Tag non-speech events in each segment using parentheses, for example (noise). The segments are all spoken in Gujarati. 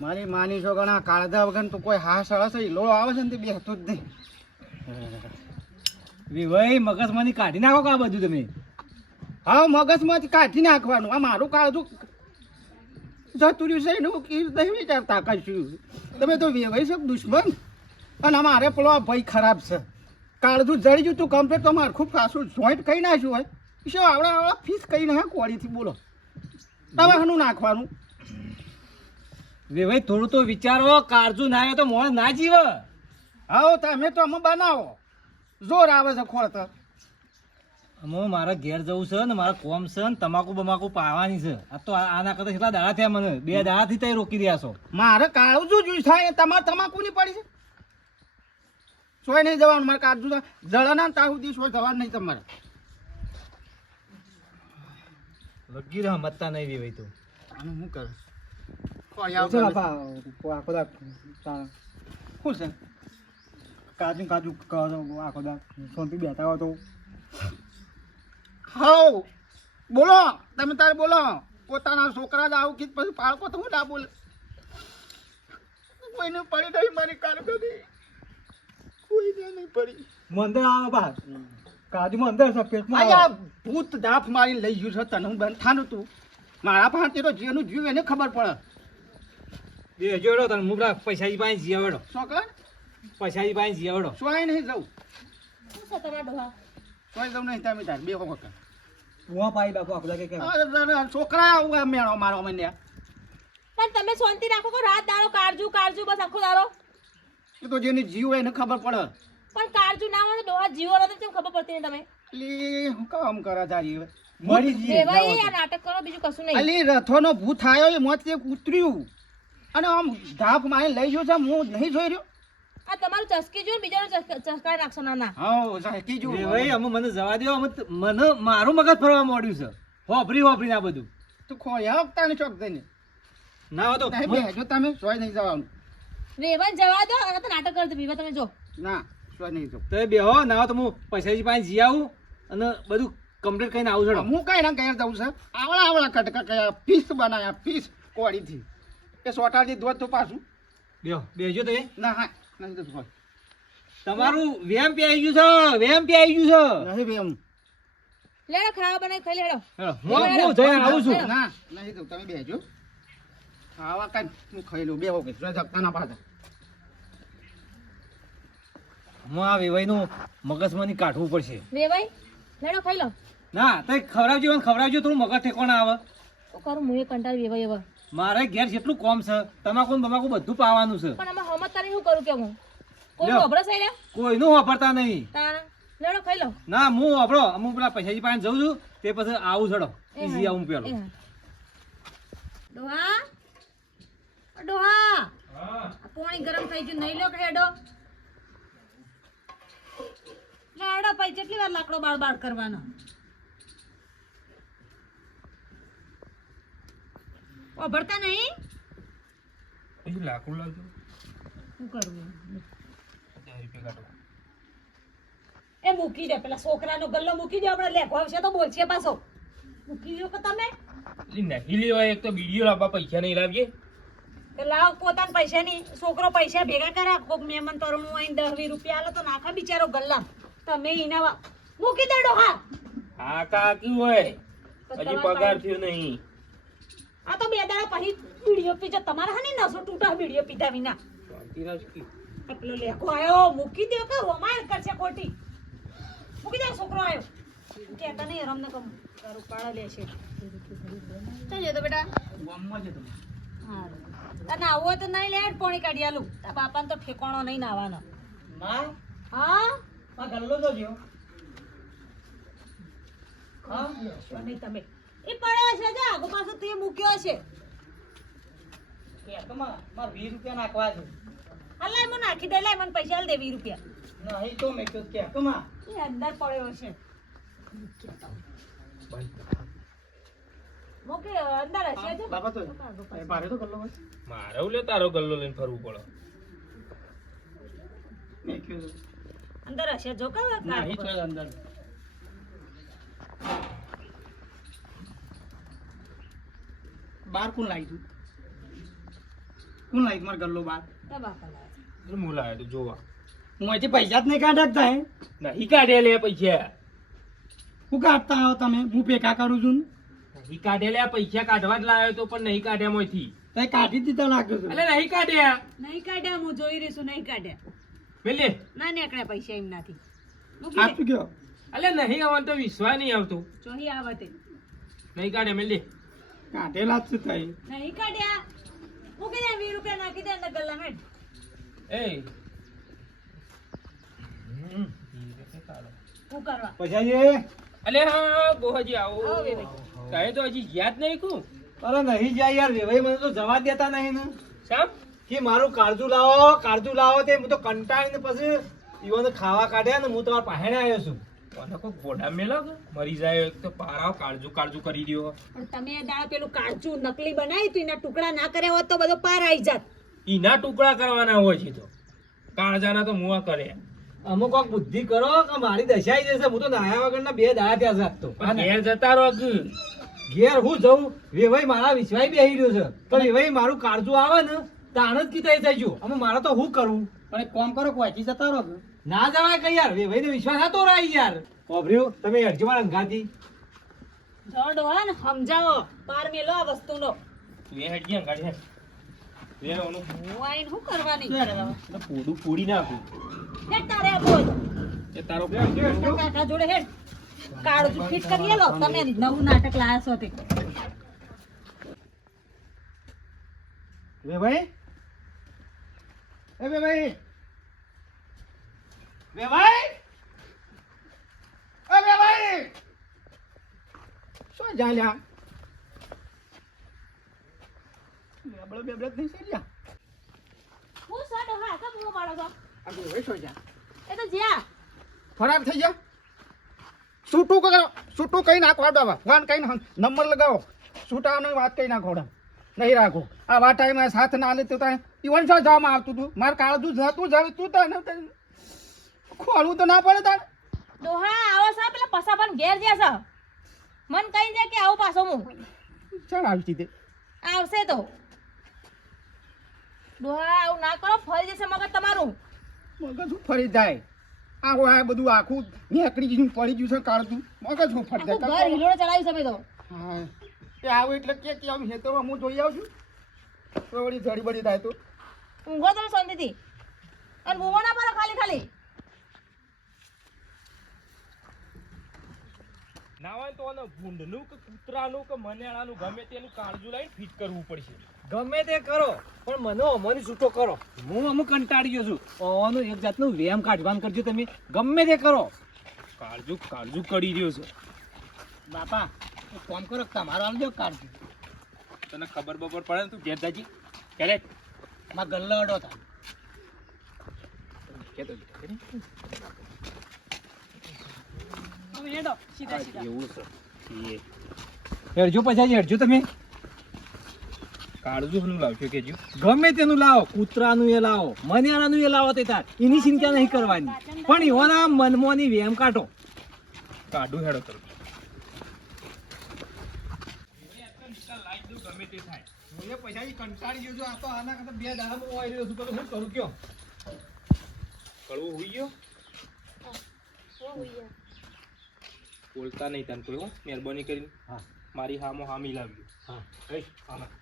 મારી માની છો ઘણા કાળધા વગર તો કોઈ હા સરસ ઈલો આવે છે ને તે હતું જ નહીં. વિભાઈ મગજમાંથી કાઢી નાખો કે આ બધું તમે? હા, મગજમાંથી કાઢી નાખવાનું. આ મારું કાળજું જતું રહ્યું છે એનું કે નહીં વિચારતા કશું. તમે તો વેવાઈ છો દુશ્મન. અને અમારે પેલો આ ભાઈ ખરાબ છે. કાળજું જડી ગયું તું કમ્પ્લેટ તો અમારે ખૂબ ખાસું જોઈન્ટ કહી નાખ્યું હોય. શું આવડા આવડા ફીસ કહી નાખે કોળીથી બોલો. દવાખાનું નાખવાનું? વિભાઈ થોડું તો વિચારો કાળજું ના તો મોણ ના જીવે. આવો તમે તો અમે બનાવો. જોર આવે છે ખોળતા અમે મારા ઘેર જવું છે ને મારા કોમ છે ને તમાકુ બમાકુ પાવાની છે. આ તો આના કરતા કેટલા દાડા થયા મને? બે દાડાથી તઈ રોકી રહ્યા છો. મારે કાળજું જોઈ થાય તમારે તમાકુ ની પડી છે? સોય નહીં જવાનું મારે કાળજું જળના તા સુધી સોય જવાનું નહીં તમારે. લગી રહ્યા મતતા નહીં વિભાઈ તો આનું શું કરે? શું છે કાજુ કાજુ આખો દા સોનથી બેઠા હોય તો. હાઉ બોલો તમે તારે બોલો. પોતાના છોકરા જ આવું કીધું પછી પાળકો તો હું ના બોલે? કોઈને પડી નહીં મારી કારકર્દી? કોઈને નહીં પડી. મંદર આવે કાજુ મંદર છે પેટમાં આ ભૂત મારીને લઈ ગયું છે તને હું બંધાનું તું. મારા પાસે તો જીવનું જીવ એને ખબર પડે. બે જોડો તને પૈસાજી પાસે જીવડો. શું કર? પૈસાજી પાસે જીવાડો. સોય નહીં જવું શું છે તમારા ડોહા? સોય જવું નહીં તમે તાર બે વખત. ઉવા પાઈ બાપુ આખું કે છોકરા આવું આ મેળો મારો મને. પણ તમે શાંતિ રાખો કે રાત દાડો કાળજુ કાળજુ બસ આખો દાડો. એ તો જેને જીવ હોય એને ખબર પડે. પણ કાળજુ ના હોય તો ડોહા જીવો તો કેમ ખબર પડતી નહીં તમે અલી હું કામ કરા તારી મરી રેવાય આ નાટક કરો બીજું કશું નહીં. અલી રથોનો ભૂત આવ્યો એ મોત ઉતર્યું. અને આમ ધાપ મારી લઈ ગયો છે હું નહીં જોઈ રહ્યો? આ તમારું ચસકી જો બીજાનું ચસક- ચસકાઈ નાખશો ના ના હા ઝાકી જો ભાઈ અમે મને જવા દો અમે મને મારું મગજ ફરવા માંડ્યું છે. હોભરી હોભરી આ બધું. તું ખોયા વખતા ને ચોક દઈને ના તો નહીં બેજો તમે સોય નહીં જવાનું. રેવાય જવા દો આ તો નાટક કરતો બીવા તમે જો. ના સોય નહીં જવું. તમે બેહો ના તો હું પૈસાજી પાસે જી આવું અને બધું કમ્પ્લીટ કરીને આવું છું હું કઈ ના કઈ જવું છે. આવડા આવડા કટકા કયા પીસ બનાયા પીસ કોળીથી. એ સોટાથી દોધ તો પાછું. બેહો બેજો તો ના હા નથી જતું કોઈ તમારું વેમ પી આવી ગયું છે વેમ પી આવી ગયું નહીં બે એમ લેડો ખાવા બનાવી ખાઈ લેડો. હું હું જઈને આવું છું. ના નહીં તો તમે બેજો ખાવા કઈ હું ખાઈ લઉં બે કે જો ધક્કાના પાછા. હું આ વેવાઈનું મગજમાંથી કાઢવું પડશે. વેવાઈ લેડો ખાઈ લો. ના તઈ ખવડાવજો ખવડાવજો થોડું મગજ ઠેકોણા આવે. તો કરું હું એ કંટાળી વેવાઈ હવે. મારે ઘેર જેટલું કોમ છે તમાકુ તમાકુ બધું પાવાનું છે. પણ અમે હમત શું કરું કે હું? કોઈ. છે રે કોઈનું વાપરતા નહીં. લેડો ખાઈ લો. ના હું વાપરો. હું પેલા પૈસાજી પાસે જઉં છું તે પછી આવું છડો. ઈઝી આવું પેલો. ડોહા? ડોહા. પાણી ગરમ થઈ ગયું નહીં લો કે હેડો. લાડો પછી કેટલી વાર લાકડો બાળ બાળ કરવાનો? ઓ ભરતા નહીં? લાકડું લાવજો. શું કરવું એ મૂકી દે પેલા છોકરાનો ગલ્લો મૂકી દે આપણે લેખો આવશે તો બોલશે પાછો. મૂકી દો કે તમે? નહીં લેવાય એક તો વીડિયો લાવવા પૈસા નહીં લાવીએ. લાવ પોતાના પૈસા ની છોકરો પૈસા ભેગા કરા કોક મહેમાન તરુણ હોય દસ વીસ રૂપિયા આલો તો નાખા બિચારો ગલ્લા. તમે એના મૂકી દેડો હા હા કાકી હોય. હજી પગાર થયો નહીં. આ તો બે દાડા પછી બીડીઓ પીજો તમારે હા ને નસો તૂટા બીડીઓ પીધા વિના. પેલો લેખો આવ્યો મૂકી દો કે રોમાણ કરશે ખોટી. મૂકી દો છોકરો આવ્યો કેતા નહીં રમને કમ તારું કાળા લે છે. ચાલ જતો બેટા. હારું. તાર નાવું હોય તો નહીં લે પોણી કાઢી આલું. તાર બાપાને તો ઠેકાણો નહીં નાવાનો. ના? હા? આ ગલ્લો જોજો હા? તમે. એ પડ્યો છે જા આગો પાછો તે મૂક્યો છે. કે તો માર માર 20 રૂપિયા નાખવા છે. હા લાય મને નાખી દે લાય મને પૈસા દે વીસ રૂપિયા. નહીં તો મેં કહ્યું કે તો માં એ અંદર પડ્યો છે. મોકે અંદર હશે જો. બાબા તો એ મારે તો ગલ્લો મારે ઉલે તારો ગલ્લો લઈને ફરવું પડે. મેં કહ્યું અંદર હશે જો કા નહીં અંદર. બાર કોણ લાવી તું? કોણ લાવી મારો ગલ્લો બાર. હું લાવ્યો તું જોવા. હું અહીંથી પૈસા જ નહીં કાઢતા હે? નહીં કાઢે લે પૈસા. હું કાઢતા આવો તમે? હું ભેગા કરું છું નહીં કાઢે લે પૈસા કાઢવા જ લાવ્યો તો પણ નહીં કાઢ્યા મોથી તે કાઢી દીધા લાગે છે. એટલે નહીં કાઢ્યા. નહીં કાઢ્યા હું જોઈ રહી છું નહીં કાઢ્યા. પેલે? ના નીકળ્યા પૈસા એમનાથી આપી ગયો એટલે નહીં આવવાનું તો વિશ્વાસ નહીં આવતો. ચોહી આવે તે નહીં કાઢે મેલે કાઢેલા જ છે તઈ. નહીં કાઢ્યા. મૂકી દે વીસ રૂપિયા નાખી દે અંદર ગલ્લા મેં એ શું કરવા? પૈસાજી અલે હા ગોહજી આવો. આવો બે ભાઈ. કહે તો હજી યાદ નહીં કું અરે નહીં જાય યાર વેવાઈ મને તો જવા દેતા નહીં ને. સામ કે મારું કાળજુ લાવો કાળજુ લાવો તે હું તો કંટાળીને પછી ઈવોને ખાવા કાઢ્યા ને હું તમારા પાસે આવ્યો છું. કોને કોઈ ગોડા મેલો મરી જાય તો પારાવ કાળજુ કાળજુ કરી દ્યો. પણ તમે પેલું કાચું નકલી બનાવી તું એના ટુકડા ના કર્યા હોત તો બધો પાર આવી જાત. એના ટુકડા કરવાના હોય છે તો. કાળજાના તો મુવા કરે. અમુક કોક બુદ્ધિ કરો કે મારી દશા જશે હું તો નાયા વગરના બે દાડા ત્યાં જાત ઘેર જતા રહો ઘેર હું જઉં? વેવાઈ મારા વિશ્વાય બેહી રહ્યો છે. તો વેવાઈ મારું કાળજુ આવે ને તાણ જ કીધા થઈ ગયું અમે મારા તો શું કરવું પણ એક કામ કરો કોઈ જતા રહો ના જવાય કઈ યાર? ભાઈ ને વિશ્વાસ હતો રાઈ યાર. ઓભર્યું તમે અડજો મારા અંગાથી જો ને સમજાવો. પાર મેલો આ વસ્તુનો. તું એ હેડ ગયા ગાડી હેડ. લે ઓનું. હું આઈને શું કરવાની? એટલે પોડું પૂડી નાખું. હે તારે આ બોલ. એ તારો કાકા જોડે હેડ. કાળું ફિટ કરી લો તમે નવું નાટક લાયા છો તે. વેભાઈ એ બે ભાઈ. એ વેભાઈ શું જાલ્યા બેબડો જ નહીં ચાલ્યા. હું સાડો હા કમ હું પાડો છો આ વેભાઈ શું જા એ તો જ્યા. ફરાર થઈ ગયા? છૂટું કરો છૂટું કઈ નાખો આડવા ફોન કઈ નંબર લગાવો. છૂટાવાની વાત કઈ નાખો. નહીં રાખો. આ ટાઈમે સાથ ના લે તો ઈવન શું જવામાં આવતું હતું મારે કાળજું જતું જવે તું તો તને ખોલવું તો ના પડે તાર. ડોહા આવો સા પેલા પસાપન ઘેર જ્યા સા. મન કહી દે કે આવું પાછો હું ચાલ આવતી તે આવશે તો. ડોહા આવું ના કરો ફરી જશે મગજ તમારું. મગજ શું ફરી જાય? આ હોય આ બધું આખું નીકળી ગયું પડી ગયું છે કાળતું મગજ શું ફરી જાય? ઘર જાય હિલોડે ચડાવી તમે તો. હા. એ આવું એટલે કે કે આમ હેતરમાં હું જોઈ આવું છું. થોડી જડી બડી થાય તો. ઊંઘો તમે શાંતિથી. અને બૂમો ના પાડો ખાલી ખાલી. ના તો આને ભૂંડનું કે કૂતરાનું કે મનેણાનું ગમે તેનું કાળજુ લઈને ફિટ કરવું પડશે. ગમે તે કરો પણ મને અમોની છૂટો કરો. હું અમુક કંટાળી ગયો છું. ઓનું એક જાતનું વેમ કાઢવાનું કરજો તમે. ગમે તે કરો. કાળજુ કાળજુ કરી રહ્યો છે. બાપા કામ કરો તમારો કાળજું. તને ખબર બબર પડે ને તું ઘેર દાજી ક્યારે? માં ગલ્લો અડો હતા હેડજો હેડજો તમે. કાળજુ શું લાવશો કેજો. ગમે તેનું લાવો કૂતરાનું એ લાવો મનિયાણાનું એ લાવો તે તાર. એની ચિંતા નહીં કરવાની. પણ એવાના મનમોની વેમ કાઢો. કાઢું હેડો કરો હું એ પૈસાથી કંટાળી ગયો છું આ તો આના કરતા બે દાડા બહુ આવી રહ્યો છું. તો શું કરું કયો? કળવો હોઈ ગયો? બોલતા નહીં તને કોઈ હો મહેરબાની કરીને. હા. મારી હામો હામી લાવ્યો. હા એ આમાં.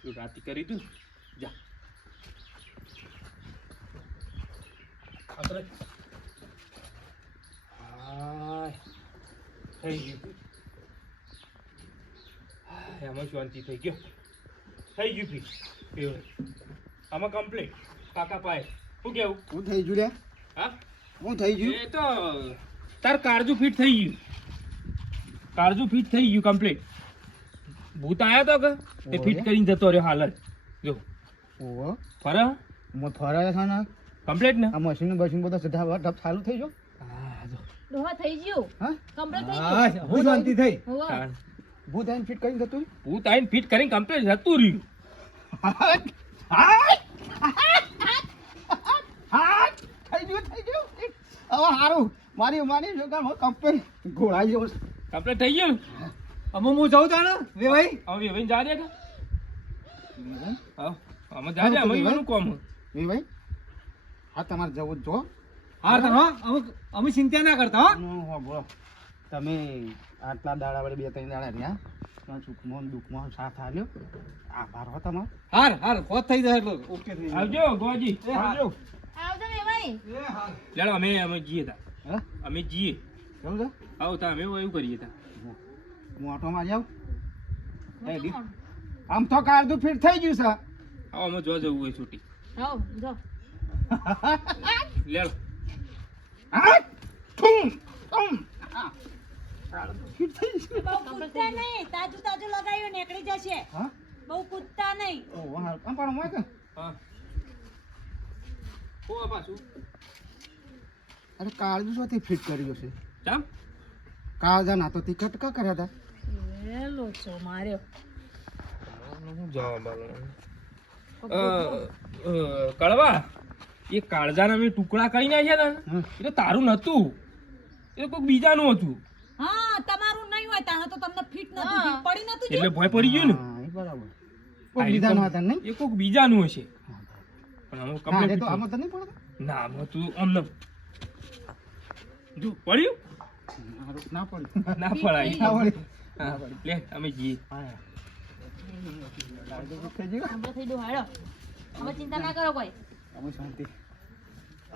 તું રાતી કરી તું જા. આપણે હા થઈ ગયું. હાય, આમાં શાંતિ થઈ ગયો. થઈ ગયું ફી આમાં કમ્પ્લીટ કાકા પાય શું કેવું હું થઈ ગયું હા? હું થઈ ગયું. એ તો તાર કાળજુ ફિટ થઈ ગયું. કાળજુ ફિટ થઈ ગયું કમ્પ્લીટ ભૂત આવ્યા તો કે? તે ફિટ કરીને જતો રહ્યો હાલ જ. ઓહો ફરે મો ફરે છે ને કમ્પ્લીટ ને? આ મશીન બશીન બધા સીધા ઢપ ચાલુ થઈ ગયો. હા જો. ડોહા થઈ ગયું? હા? કમ્પ્લીટ થઈ ગયું? હું શાંતિ થઈ. ભૂત આઈને ફિટ કરીને જતું ભૂત આઈને ફિટ કરીને કમ્પ્લીટ જતું રહ્યું હાટ! હાટ! હાટ! થઈ ગયું થઈ ગયું હવે સારું મારી મારી છોકરા કંપની ઘોડાઈ ગયો કમ્પ્લીટ થઈ ગયું અમે હું જાઉં તાણે વે ભાઈ હવે વેવાઈને જા દે હા અમે જા દે અમે એનું કોમ હા તમારે જવું જ જો હા તમે હો અમે અમે ચિંતા ના કરતા હો હોભળો. તમે આટલા દાડા વડે બે ત્રણ દાડા રહ્યા તમારા સુખમાં દુઃખમાં સાથ આલ્યો આભાર હો તમારો. હાર હાર ખોટ થઈ જાય એટલે ઓકે થઈ આવજો ગોજી આવજો. આવજો ને એ હાર લેડો અમે અમે જીએ તા. હા? અમે જીએ છે? આવો તા અમે એવું કરીએ તા. હું ઓટો માં જાઉં આમ તો આમ તો ફિટ થઈ ગયું છે. આવો અમે જો જવું હોય છૂટી. આવો જો. (laughs) લેડો. હા થુમ હા. કૂદતા નહીં તાજું તાજું લગાવ્યું નીકળી જશે. હા? બહુ કૂદતા નહીં. ઓ આમ પણ મોય કે હા. પાછું? અરે કાળજું શોથી ફિટ કર્યું છે. ચામ? કાળજા ના તો તી કટકા કર્યા હતા એ લોચો માર્યો. કળવા એ કાળજાના મેં ટુકડા કરી નાખ્યા ને. એ તો તારું નતું. એ કોઈક બીજાનું હતું. હા તમારું નહીં હોય તાણે તો તમને ફિટ નથી. પડી નતું એટલે ભય પડી ગયું ને? બરાબર. આ બીજાનું કોક- હતા નહીં? એ કોક બીજાનું હશે. પણ આમાં હા તો આમાં તો નહીં પડતો ના આમાં તું અમને જો પડ્યું? ના પડ્યું. ના પડાય. ના પડ્યું હા, લે અમે જઈએ. આપણે થઈ હવે ચિંતા ના કરો કોઈ. અમે શાંતિ.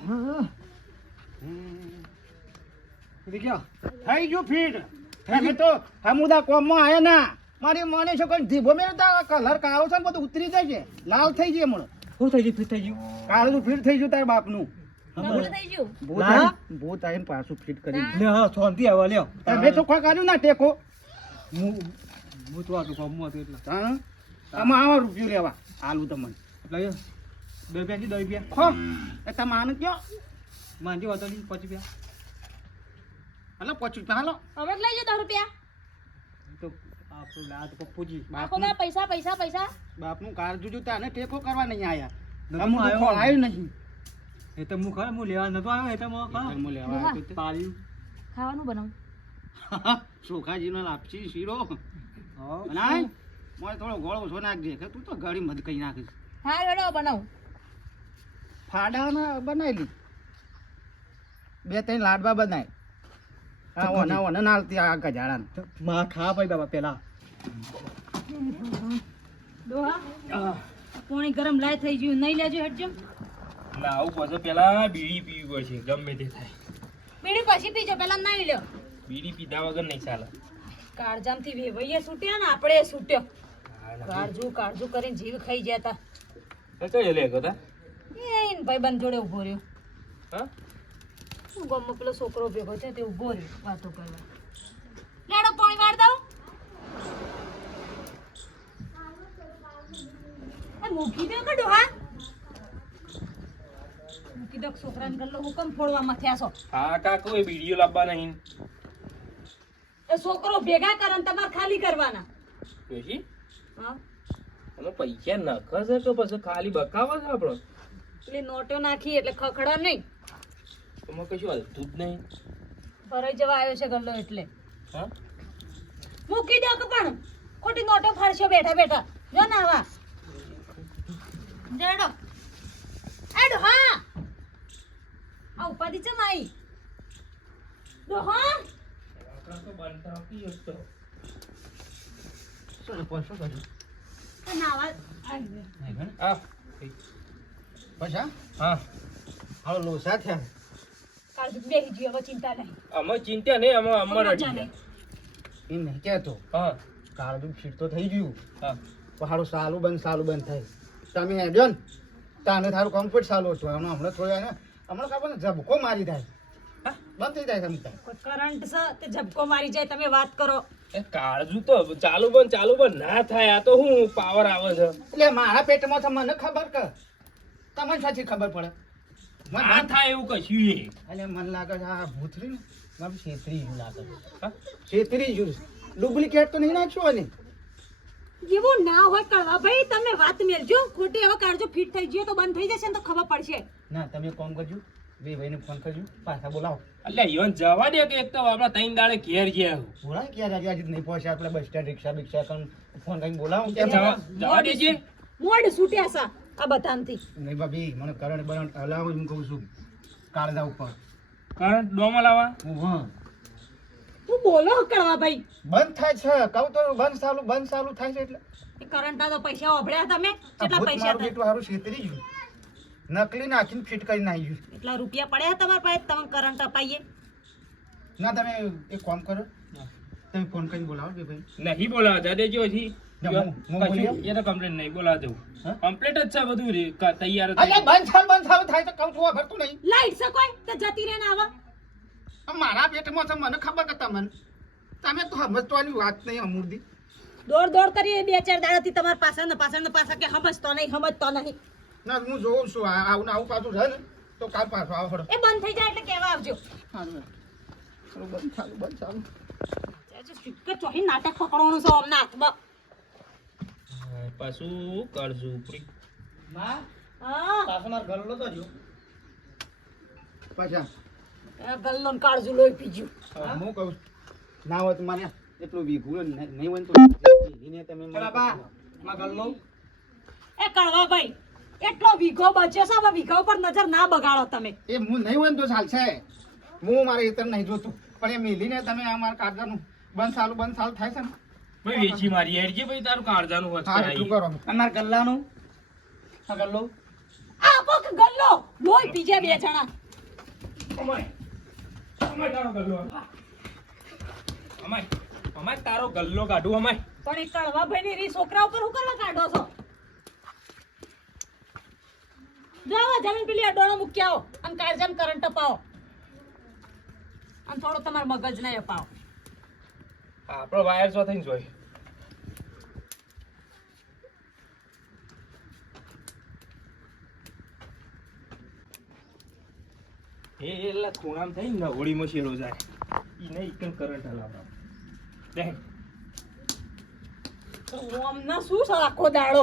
હા. થઈ ગયો ફીટ. તમે તો હમુદા કોમમાં આયા ના. મારી મને શું કોઈ ધીબો મેળતા કલર કાળો છે ને બધું ઉતરી જાય છે. લાલ થઈ જાય મને શું થઈ ગયું? ફીટ થઈ ગયું? કાળું ફીટ થઈ ગયું તાર બાપનું. નબળું થઈ ગયું? ભૂત. આવીને- પાછું ફીટ કરી. લે હા શાંતિ આવા લ્યો. તમે તો કોઈ કાઢ્યું ના ટેકો. હું હું તો આટલું કામમાં હતું એટલે. હા? આમાં આવા રૂપિયો લેવા. આલુ તમને. એટલે બે રૂપિયા દસ રૂપિયા ખો. એ તમે આને કયો? માંજી વાતો નહીં પચી રૂપિયા હલો ત્યાં હાલો. હવે જ લઈ જાઓ દસ રૂપિયા તો આપણું લા તો પપ્પુજી બાપનું પૈસા પૈસા પૈસા. બાપનું કાર જોતા આને ટેકો કરવા નહીં આયા. નતો આવ્યો આવ્યો. નહીં. એ તો હું ખરા હું લેવા નતો આવ્યો એ તો હું ખરા. ધર્મ લેવા આવ્યો તો. પાડ્યું ખાવાનું બનાવું. ચોખાજીનો લાપસી શીરો. બનાય? મને થોડો ગોળો ઓછો નાખજે કે તું તો ઘડી મધ કઈ નાખીશ. હા રેડો બનાવું. ફાડાના બનાવેલી બે ત્રણ લાડવા બનાય. હા ઓના ઓના નાલતી આ ગજાળા માં ખા ભાઈ બાબા પેલા. પાણી ગરમ લાય થઈ ગયું નહીં લેજો હેડજો. ના આવું પછી પેલા બીડી પીવી પડશે ગમે તે થાય. બીડી પછી પીજો પેલા નહીં લ્યો. બીડી પીધા વગર નહીં ચાલે. કાળજામથી વેવાઈએ છૂટ્યા ને આપણે છૂટ્યો. કાળજુ કાળજુ કરીને જીવ ખાઈ લે ગતા એ ભાઈબંધ જોડે ઊભો રહ્યો. હા? શું ગામમાં પેલો છોકરો ભેગો છે તે ઊભો રહ્યો વાતો કરવા. લેડો પાણી વાળ દઉં. મૂકી દો કે ડોહા. મૂકી દો છોકરાને ગલ્લો હુકમ ફોડવામાં થયા છો? હા કાકો એ વીડિયો લાવવા નહીં. એ છોકરો ભેગા કરન ને તમારે ખાલી કરવાના. જોશી હા. અમે પૈસા નખે છે કે પછી ખાલી બકાવા છે આપણો? પેલી નોટો નાખી એટલે ખખડા નહીં. એમાં કશું હલતું જ નહીં. ફરાઈ જવા આવ્યો છે ગલ્લો એટલે. હા? મૂકી દો કે પણ? ખોટી નોટો ફાડશો બેઠા બેઠા. જો ના આવા. જડો. એડો હા. આ ઉપાધી છે માઈ. દો હા. તો બનતા આપી હતો પૈસો કર્યું તો નાવા આવી. હા. પૈસા હા. હવે લોસા થયા કાળજી ગયો હવે ચિંતા નહીં. અમે ચિંતા નહીં અમે અમર અડી એ નહીં કહેતો હા. કાળજું ફીટ તો થઈ ગયું. હા. સારું સાલું બંધ સાલું બંધ થાય. તમે હેડ્યો ને તાને તારું કમ્ફર્ટ સારું હતું. હમણાં હમણાં થોડા ને હમણાં ખબર ને ઝબકો મારી થાય. બંધ થઈ જાય તમે કરંટ છે તે ઝબકો મારી જાય તમે વાત કરો. એ કાળજું તો ચાલુ બંધ ચાલુ બંધ. ના થાય આ તો હું પાવર આવે છે. એટલે મારા પેટમાં તો મને ખબર કે તમને સાચી ખબર પડે. ના થાય એવું કશું એ મને લાગે છે આ ભૂતરી ને છેતરી ગયું લાગે છેતરી ગયું ડુપ્લિકેટ તો નહીં નાખ્યો ને એવું ના હોય કળવા ભાઈ તમે વાત મેલજો. ખોટી હવે કાઢજો ફિટ થઈ ગયો તો બંધ થઈ જશે ને તો ખબર પડશે. ના તમે કોમ કરજો. બે ભાઈને ફોન કરજો. પાછા બોલાવો. એટલે ઈવન જવા દે કે એક તો આપણા ત્રણ દાડે ઘેર ગયા. ક્યારે? આજે આજે નહીં પહોંચ્યા. આપણે બસ સ્ટેન્ડ રિક્ષા બિક્ષા ફોન કરીને બોલાવો. કેમ કેમ જવા જવા દેજે. મોડ છૂટ્યા સા. આ બધાથી નહીં ભાભી મને કરંટ બરંટ હલાવો એમ કહું છું. કાળજા ઉપર. કરંટ ડોમાં લાવા હા તું બોલો કળવા ભાઈ. બંધ થાય છે. કહું તો બંધ ચાલુ બંધ ચાલુ થાય છે એટલે. એ કરંટના તો પૈસા ઓભળ્યા તમે? કેટલા પૈસા હતા બેટું હારું છેતરી ગયું. નકલી નાખીને ફિટ કરી નાખ્યું. એટલા રૂપિયા પડ્યા તમારા પાસે? તમે કરંટ અપાઈએ. ના તમે એક કામ કરો. તમે ફોન કરીને બોલાવો કે ભાઈ. નહીં બોલાવો જાદે જો હજી. કશું? એ તો કમ્પ્લેન નહીં બોલાવા દઉં હા? જ છે બધું રે- તૈયાર બંધ બંધ ચાલુ થાય તો કહું છું ભરતું નહીં. લાઈટ તો જતી રહે ને આવા મારા પેટમાં છે મને ખબર કે તમને. તમે તો સમજવાની વાત નહીં અમૂર્દી દોડ દોડ કરી બે ચાર દાડાથી તમારા પાછળ ને પાછળ ને પાછળ કે સમજતો નહીં સમજતો નહીં. ના હું જોઉં છું આવું ને આવું પાછું છે ને તો કાલ પાછું આવો એ બંધ થઈ જાય એટલે કેવા આવજો. બંધ ચાલુ બંધ ચાલુ ચોહી નાટક પકડવાનું છે અમને હાથમાં. પાછું કરજો ઉપરી માં? પાછો મારો ગલ્લો તો જો પાછા. ગલ્લો ને લોહી પીજ્યું હું? કહું? છું. ના હોય તો મારે એટલું વીઘું નહીં હોય તો તમે મને માં ગલ્લો એ કળવા ભાઈ એટલો વીઘો બચ્યો છે હવે વીઘા ઉપર નજર ના બગાડો તમે. એ હું નહીં હોય ને તો ચાલશે હું મારે ઇતર નહીં જોતું. પણ એ મિલીને તમે આ મારા કાગળનું બંધ સારું બંધ સારું થાય છે ને? ભાઈ વેચી મારી જે ભાઈ તારું કાળજાનું હોત હા એટલું કરો. અમાર ગલ્લાનું. આ ગલ્લો. આ પોક ગલ્લો. લોય પીજે બે જણા. અમાય. અમાય તારો ગલ્લો. અમાય. અમાય તારો ગલ્લો કાઢું અમાય. પણ એ કળવા ભાઈ ની રી છોકરા ઉપર હું કરવા કાઢો છો? જાવ જમીન પેલી અડોણો મૂકી આવો અને કાળજાને કરંટ અપાવો. અને થોડો તમારા મગજ ને અપાવો. આપણો વાયર છો થઈને જોઈ. એ એટલે ખૂણામાં થઈ ને હોળીમાં શેરો જાય. એ નહીં એકદમ કરંટ હલાવવા દેખ તો અમને શું છે આખો દાડો?